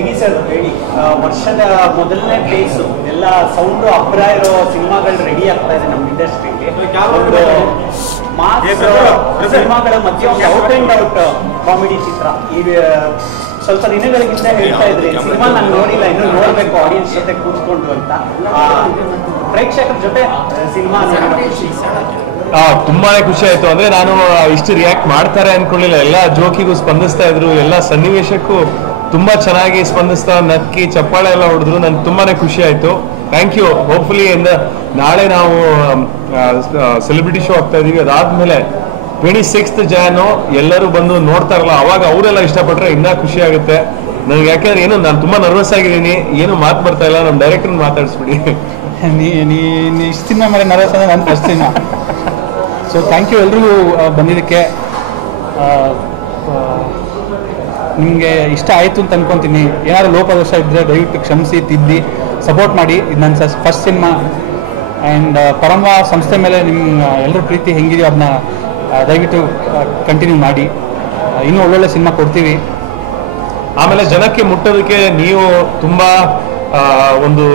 ದಿಗಿ sir ಹೇಳಿ, ವರ್ಷದ ಮೊದಲನೇ ಫೇಸು ಎಲ್ಲ ಸೌಂಡು ಅಬ್ಬರ ಇರೋ ಸಿನಿಮಾಗಳು ರೆಡಿ ಆಗ್ತಾ ಇದೆ ನಮ್ಮ ಇಂಡಸ್ಟ್ರಿಗೆ. ಒಂದು ಮಾಸ್ ಸಿನಿಮಾಗಳ ಮಧ್ಯೆ ಒಂದು ಔಟ್ ಆ್ಯಂಡ್ ಔಟ್ ಕಾಮಿಡಿ ಚಿತ್ರ. ಈಗ ಸ್ವಲ್ಪ ದಿನಗಳಿಗಿಂತ ಹೇಳ್ತಾ ಇದ್ರಿ ಸಿನಿಮಾ ನಾನು ನೋಡಿಲ್ಲ, ಇನ್ನೂ ನೋಡಬೇಕು ಆಡಿಯನ್ಸ್ ಜೊತೆ ಕೂತ್ಕೊಂಡು ಅಂತ. ಪ್ರೇಕ್ಷಕರ ಜೊತೆ ಸಿನಿಮಾ ತುಂಬಾನೇ ಖುಷಿ ಆಯ್ತು. ಅಂದ್ರೆ ನಾನು ಇಷ್ಟು ರಿಯಾಕ್ಟ್ ಮಾಡ್ತಾರೆ ಅನ್ಕೊಳ್ಳಿಲ್ಲ. ಎಲ್ಲ ಜೋಕಿಗೂ ಸ್ಪಂದಿಸ್ತಾ ಇದ್ರು, ಎಲ್ಲ ಸನ್ನಿವೇಶಕ್ಕೂ ತುಂಬಾ ಚೆನ್ನಾಗಿ ಸ್ಪಂದಿಸ್ತಾ ನಕ್ಕಿ ಚಪ್ಪಾಳೆ ಎಲ್ಲ ಹೊಡೆದ್ರು. ನನ್ಗೆ ತುಂಬಾನೇ ಖುಷಿ ಆಯ್ತು. Thank you. ಹೋಪ್ಫುಲಿ ನಾಳೆ ನಾವು ಸೆಲೆಬ್ರಿಟಿ ಶೋ ಆಗ್ತಾ ಇದೀವಿ. ಅದಾದ್ಮೇಲೆ 26th Jan ಎಲ್ಲರೂ ಬಂದು ನೋಡ್ತಾರಲ್ಲ, ಅವಾಗ ಅವರೆಲ್ಲ ಇಷ್ಟಪಟ್ರೆ ಇನ್ನೂ ಖುಷಿ ಆಗುತ್ತೆ ನನಗೆ. ಯಾಕಂದ್ರೆ ಏನು ನಾನು ತುಂಬಾ ನರ್ವಸ್ ಆಗಿದ್ದೀನಿ, ಏನು ಮಾತು ಬರ್ತಾ ಇಲ್ಲ. ನಮ್ಮ ಡೈರೆಕ್ಟರ್ ಮಾತಾಡಿಸ್ಬಿಡಿ. ನೀ ಇಷ್ಟು ಸಿನಿಮಾ ಮೇಲೆ ನರ್ವಸ್ ಅಂದ್ರೆ ನಾನು first cinema. So thank you ಎಲ್ರಿಗೂ ಬಂದಿದ್ದಕ್ಕೆ. ನಿಮಗೆ ಇಷ್ಟ ಆಯಿತು ಅಂತ ಅನ್ಕೊತೀನಿ. ಏನಾದ್ರು ಲೋಪದೋಷ ಇದ್ದರೆ ದಯವಿಟ್ಟು ಕ್ಷಮಿಸಿ, ತಿದ್ದಿ, ಸಪೋರ್ಟ್ ಮಾಡಿ. ಇದು ನನ್ನ ಫಸ್ಟ್ ಸಿನಿಮಾ. ಆ್ಯಂಡ್ ಪರಮ ಸಂಸ್ಥೆ ಮೇಲೆ ನಿಮ್ಮ ಎಲ್ಲರ ಪ್ರೀತಿ ಹೆಂಗಿದೆಯೋ ಅದನ್ನ ದಯವಿಟ್ಟು ಕಂಟಿನ್ಯೂ ಮಾಡಿ. ಇನ್ನೂ ಒಳ್ಳೊಳ್ಳೆ ಸಿನಿಮಾ ಕೊಡ್ತೀವಿ. ಆಮೇಲೆ ಜನಕ್ಕೆ ಮುಟ್ಟೋದಕ್ಕೆ ನೀವು ತುಂಬ ಒಂದು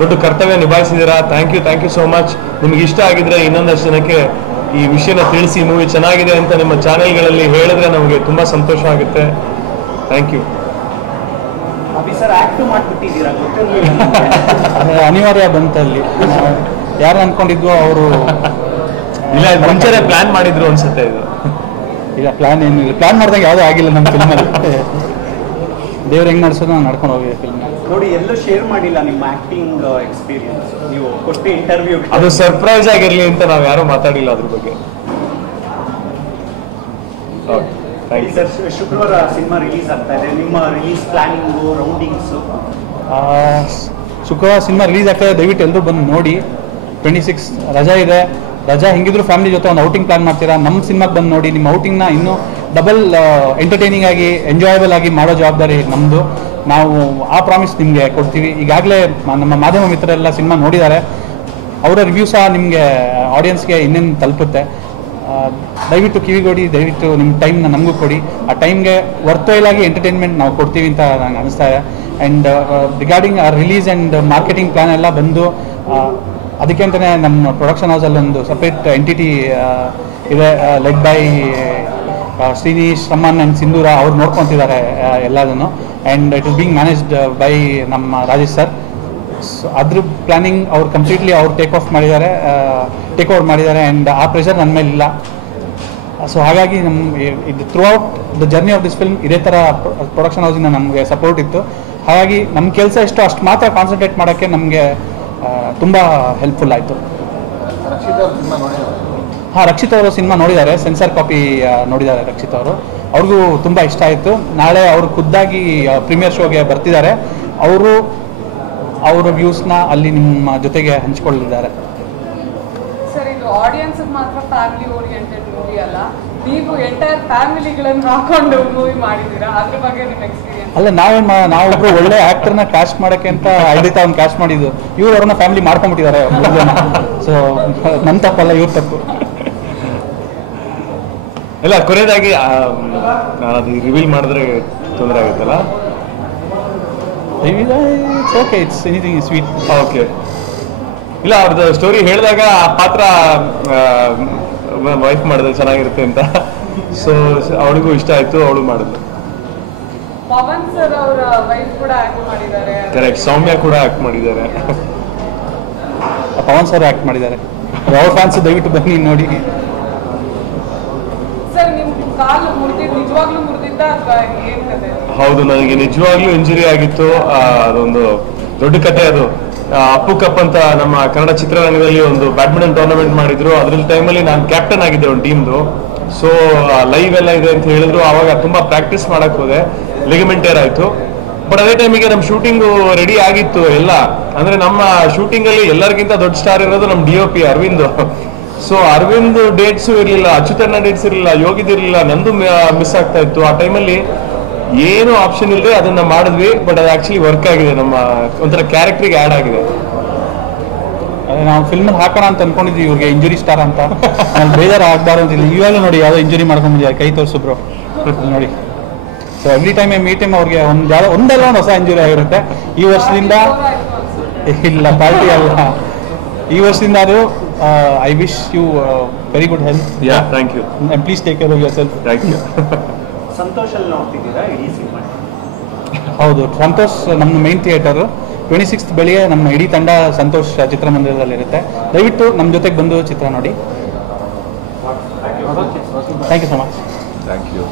ದೊಡ್ಡ ಕರ್ತವ್ಯ ನಿಭಾಯಿಸಿದ್ದೀರಾ. Thank you so much. ನಿಮ್ಗೆ ಇಷ್ಟ ಆಗಿದ್ರೆ ಇನ್ನೊಂದಷ್ಟು ಜನಕ್ಕೆ ಈ ವಿಷಯನ ತಿಳಿಸಿ, ಮೂವಿ ಚೆನ್ನಾಗಿದೆ ಅಂತ ನಿಮ್ಮ ಚಾನೆಲ್ಗಳಲ್ಲಿ ಹೇಳಿದ್ರೆ ನಮಗೆ ತುಂಬ ಸಂತೋಷ ಆಗುತ್ತೆ. Thank you. ಅನಿವಾರ್ಯ ಬಂತಲ್ಲಿ. ಯಾರು ಅನ್ಕೊಂಡಿದ್ವೋ ಅವರು ಇಲ್ಲ, ಮುಂಚೆನೆ ಪ್ಲಾನ್ ಮಾಡಿದ್ರು ಅನ್ಸುತ್ತೆ. ಇದು ಇಲ್ಲ, ಪ್ಲಾನ್ ಏನಿಲ್ಲ. ಪ್ಲಾನ್ ಮಾಡಿದಾಗ ಯಾವುದೂ ಆಗಿಲ್ಲ ನಮ್ಮ ಫಿಲ್ಮಲ್ಲಿ. ದೇವ್ರು ಹೆಂಗ್ ನಡೆಸೋದು ನಾನು ನಡ್ಕೊಂಡು ಹೋಗಿದೆ ಫಿಲ್ಮ್. ನೋಡಿ, ಎಲ್ಲೂ ಶೇರ್ ಮಾಡಿಲ್ಲ ನಿಮ್ಮ ಆಕ್ಟಿಂಗ್ ಎಕ್ಸ್ಪೀರಿಯನ್ಸ್. ನೀವು ಕೊಟ್ಟು ಇಂಟರ್ವ್ಯೂ ಅದು ಸರ್ಪ್ರೈಸ್ ಆಗಿರ್ಲಿ ಅಂತ ನಾವು ಯಾರು ಮಾತಾಡಿಲ್ಲ ಅದ್ರ ಬಗ್ಗೆ. ಸರ್, ಶುಕ್ರವಾರ ಸಿನಿಮಾ ರಿಲೀಸ್ ಆಗ್ತಾ ಇದೆ. ನಿಮ್ಮ ರಿಲೀಸ್ ಪ್ಲಾನಿಂಗು, ರೌಂಡಿಂಗ್ಸು? ಶುಕ್ರವಾರ ಸಿನಿಮಾ ರಿಲೀಸ್ ಆಗ್ತದೆ. ದಯವಿಟ್ಟು ಎಲ್ಲರೂ ಬಂದು ನೋಡಿ. 26 ರಜಾ ಇದೆ. ರಜಾ ಹೆಂಗಿದ್ರು ಫ್ಯಾಮಿಲಿ ಜೊತೆ ಒಂದು ಔಟಿಂಗ್ ಪ್ಲಾನ್ ಮಾಡ್ತೀರಾ, ನಮ್ಮ ಸಿನಿಮಾಗೆ ಬಂದು ನೋಡಿ. ನಿಮ್ಮ ಔಟಿಂಗ್ನ ಇನ್ನೂ ಡಬಲ್ ಎಂಟರ್ಟೈನಿಂಗ್ ಆಗಿ, ಎಂಜಾಯಬಲ್ ಆಗಿ ಮಾಡೋ ಜವಾಬ್ದಾರಿ ನಮ್ಮದು. ನಾವು ಆ ಪ್ರಾಮಿಸ್ ನಿಮಗೆ ಕೊಡ್ತೀವಿ. ಈಗಾಗಲೇ ನಮ್ಮ ಮಾಧ್ಯಮ ಮಿತ್ರರೆಲ್ಲ ಸಿನಿಮಾ ನೋಡಿದ್ದಾರೆ. ಅವರ ರಿವ್ಯೂ ಸಹ ನಿಮಗೆ ಆಡಿಯನ್ಸ್ಗೆ ಇನ್ನೇನು ತಲುಪುತ್ತೆ. ದಯವಿಟ್ಟು ಕಿವಿಗೊಡಿ. ದಯವಿಟ್ಟು ನಿಮ್ಮ ಟೈಮ್ನ ನಮಗೂ ಕೊಡಿ. ಆ ಟೈಮ್ಗೆ ವರ್ತ್ವೈಲ್ ಆಗಿ ಎಂಟರ್ಟೈನ್ಮೆಂಟ್ ನಾವು ಕೊಡ್ತೀವಿ ಅಂತ ನನಗೆ ಅನಿಸ್ತಾ ಇದೆ. ಆ್ಯಂಡ್ ರಿಗಾರ್ಡಿಂಗ್ ಆ ರಿಲೀಸ್ ಆ್ಯಂಡ್ ಮಾರ್ಕೆಟಿಂಗ್ ಪ್ಲಾನ್ ಎಲ್ಲ ಬಂದು ಅದಕ್ಕೆ ಅಂತಲೇ ನಮ್ಮ ಪ್ರೊಡಕ್ಷನ್ ಹೌಸಲ್ಲಿ ಒಂದು ಸಪ್ರೇಟ್ ಎಂಟಿಟಿ ಇದೆ, LED by Shrinish, Raman and ಸಿಂಧೂರ. ಅವ್ರು ನೋಡ್ಕೊತಿದ್ದಾರೆ ಎಲ್ಲದನ್ನು. And it is being managed by ನಮ್ಮ ರಾಜೇಶ್ ಸರ್. ಸೊ ಅದ್ರ ಪ್ಲಾನಿಂಗ್ ಅವ್ರು ಕಂಪ್ಲೀಟ್ಲಿ ಅವ್ರು ಟೇಕ್ ಓವರ್ ಮಾಡಿದ್ದಾರೆ. ಆ್ಯಂಡ್ ಆ ಪ್ರೆಷರ್ ನನ್ನ ಮೇಲೆ ಇಲ್ಲ. ಸೊ ಹಾಗಾಗಿ ಇದು through out the journey of this film ಇದೇ ಥರ ಪ್ರೊಡಕ್ಷನ್ ಹೌಸಿಂದ ನಮಗೆ ಸಪೋರ್ಟ್ ಇತ್ತು. ಹಾಗಾಗಿ ನಮ್ಮ ಕೆಲಸ ಎಷ್ಟು ಅಷ್ಟು ಮಾತ್ರ ಕಾನ್ಸಂಟ್ರೇಟ್ ಮಾಡೋಕ್ಕೆ ನಮಗೆ ತುಂಬ ಹೆಲ್ಪ್ಫುಲ್ ಆಯಿತು. ರಕ್ಷಿತ್ ಅವರು ಸಿನಿಮಾ ನೋಡಿದ್ದಾರೆ. ಸೆನ್ಸಾರ್ ಕಾಪಿ ನೋಡಿದ್ದಾರೆ ರಕ್ಷಿತ್ ಅವರು. ಅವ್ರಿಗೂ ತುಂಬ ಇಷ್ಟ ಆಯಿತು. ನಾಳೆ ಅವರು ಖುದ್ದಾಗಿ ಪ್ರೀಮಿಯರ್ ಶೋಗೆ ಬರ್ತಿದ್ದಾರೆ. ಅವರು ಅವರ ವ್ಯೂಸ್ನ ಅಲ್ಲಿ ನಿಮ್ಮ ಜೊತೆಗೆ ಹಂಚಿಕೊಳ್ಳಿದ್ದಾರೆ. ಸರ್, ಇದು ಆಡಿಯನ್ಸ್ ಮಾತ್ರ ಫ್ಯಾಮಿಲಿ ಓರಿಯೆಂಟೆಡ್ ಮೂವಿ ಅಲ್ಲ, ನೀವು ಎಂಟೈರ್ ಫ್ಯಾಮಿಲಿಗಳನ್ನು ಹಾಕೊಂಡು ಮೂವಿ ಮಾಡಿದ್ದೀರಾ. ಅದ್ರ ಬಗ್ಗೆ ನಿಮ್ಮ ಎಕ್ಸ್ಪೀರಿಯನ್ಸ್? ಅಲ್ಲ, ನಾವೊಬ್ರು ಒಳ್ಳೆ ಆಕ್ಟರ್ನ ಕ್ಯಾಸ್ಟ್ ಮಾಡೋಕ್ಕೆ ಅಂತ ಐಡಿತ ಅವ್ನು ಕ್ಯಾಸ್ಟ್ ಮಾಡಿದ್ದು. ಇವ್ರು ಅವ್ರನ್ನ ಫ್ಯಾಮಿಲಿ ಮಾಡ್ಕೊಂಡ್ಬಿಟ್ಟಿದ್ದಾರೆ 3 ಜನ. ಸೊ ನನ್ನ ತಪ್ಪಲ್ಲ, ಇವ್ರ ತಪ್ಪು. ಇಲ್ಲ, ಕೊನೆಯದಾಗಿ ನಾನು ಅದು ರಿವೀಲ್ ಮಾಡಿದ್ರೆ ತೊಂದರೆ ಆಗುತ್ತಲ್ಲ? Okay, it's anything sweet. Okay. ಇಲ್ಲ, ಅವ್ರದ್ದು ಸ್ಟೋರಿ ಹೇಳಿದಾಗ ಆ ಪಾತ್ರ ವೈಫ್ ಮಾಡಿದ್ರೆ ಚೆನ್ನಾಗಿರುತ್ತೆ ಅಂತ. ಸೊ ಅವಳಿಗೂ ಇಷ್ಟ ಆಯ್ತು, ಅವಳು ಮಾಡಿದ್ಲು. ಪವನ್ ಸರ್ ಅವರ ವೈಫ್ ಕೂಡ ಆಕ್ಟ್ ಮಾಡಿದ್ದಾರೆ. ಕರೆಕ್ಟ್. ಸೌಮ್ಯ ಕೂಡ ಆಕ್ಟ್ ಮಾಡಿದ್ದಾರೆ. ಪವನ್ ಸರ್ ಆಕ್ಟ್ ಮಾಡಿದ್ದಾರೆ. ಅವ್ರ ಫ್ಯಾನ್ಸ್ ದಯವಿಟ್ಟು ಬನ್ನಿ ನೋಡಿ. ಸರ್, ನಿಮ್ ಕಾಲು ನಿಜವಾಗ್ಲೂ ಮುರಿದಿದ್ದ ಅಥವಾ ಏನ್ ಕತೆ? ಹೌದು, ನನಗೆ ನಿಜವಾಗ್ಲೂ ಇಂಜುರಿ ಆಗಿತ್ತು. ಅದೊಂದು ದೊಡ್ಡ ಕತೆ ಅದು. ಅಪ್ಪು ಕಪ್ ಅಂತ ನಮ್ಮ ಕನ್ನಡ ಚಿತ್ರರಂಗದಲ್ಲಿ ಒಂದು ಬ್ಯಾಡ್ಮಿಂಟನ್ ಟೂರ್ನಮೆಂಟ್ ಮಾಡಿದ್ರು. ಅದ್ರಲ್ಲಿ ಟೈಮಲ್ಲಿ ನಾನು ಕ್ಯಾಪ್ಟನ್ ಆಗಿದ್ದೆ ಒಂದು ಟೀಮ್ದು. ಸೊ ಲೈವ್ ಎಲ್ಲ ಇದೆ ಅಂತ ಹೇಳಿದ್ರು. ಆವಾಗ ತುಂಬಾ ಪ್ರಾಕ್ಟೀಸ್ ಮಾಡಕ್ ಹೋದೆ, ಲಿಗಮೆಂಟ್ ಟೇರ್ ಆಯ್ತು. ಬಟ್ ಅದೇ ಟೈಮಿಗೆ ನಮ್ಮ ಶೂಟಿಂಗು ರೆಡಿ ಆಗಿತ್ತು ಎಲ್ಲ. ಅಂದ್ರೆ ನಮ್ಮ ಶೂಟಿಂಗ್ ಅಲ್ಲಿ ಎಲ್ಲರಿಗಿಂತ ದೊಡ್ಡ ಸ್ಟಾರ್ ಇರೋದು ನಮ್ಮ DOP Aravind. So Aravind dates ಇರಲಿಲ್ಲ, ಅಚ್ಯುತಣ್ಣ ಡೇಟ್ಸ್ ಇರಲಿಲ್ಲ, ಯೋಗಿದಿರಲಿಲ್ಲ, ನಂದು ಮಿಸ್ ಆಗ್ತಾ ಇತ್ತು. ಆ ಟೈಮಲ್ಲಿ ಏನು ಆಪ್ಷನ್ ಇಲ್ಲದೆ ಅದನ್ನ ಮಾಡಿದ್ವಿ. ಬಟ್ ಅದು ಆಕ್ಚುಲಿ ವರ್ಕ್ ಆಗಿದೆ, ನಮ್ಮ ಒಂಥರ ಕ್ಯಾರೆಕ್ಟರ್ಗೆ ಆ್ಯಡ್ ಆಗಿದೆ. ನಾವು ಫಿಲ್ಮಲ್ಲಿ ಹಾಕೋಣ ಅಂತ ಅನ್ಕೊಂಡಿದ್ವಿ ಇವ್ರಿಗೆ ಇಂಜುರಿ ಸ್ಟಾರ್ ಅಂತ. ಬೇಜಾರು ಆಗ್ಬಾರ್ದು ಅಂತಿಲ್ಲ. ಇವಾಗ ನೋಡಿ ಯಾವುದೋ ಇಂಜುರಿ ಮಾಡ್ಕೊಂಡ್ಬಂದಿದ್ದಾರೆ. ಕೈ ತೋರಿಸು ಬ್ರೋ ನೋಡಿ. So every time I meet him ಅವ್ರಿಗೆ ಒಂದಲ್ಲ ಒಂದು ಹೊಸ ಇಂಜುರಿ ಆಗಿರುತ್ತೆ. ಈ ವರ್ಷದಿಂದ ಇಲ್ಲ ಪಾರ್ಟಿ ಅಲ್ಲ, ಈ ವರ್ಷದಿಂದ ಅದು I wish you very good health. Thank you. And please take care of your self. Thank you. ಸಂತೋಷಲ್ಲಿ ನೋಡ್ತಿದ್ದೀರಾ ಇಡೀ ಸಿನಿಮಾ? ಹೌದು, ಸಂತೋಷ್ ನಮ್ಮ ಮೇನ್ ಥಿಯೇಟರು 26th ಬೆಳಿಗ್ಗೆ ನಮ್ಮ ಇಡೀ ತಂಡ ಸಂತೋಷ್ ಚಿತ್ರಮಂದಿರದಲ್ಲಿರುತ್ತೆ. ದಯವಿಟ್ಟು ನಮ್ಮ ಜೊತೆಗೆ ಬಂದು ಚಿತ್ರ ನೋಡಿ. Thank you so much. Thank you.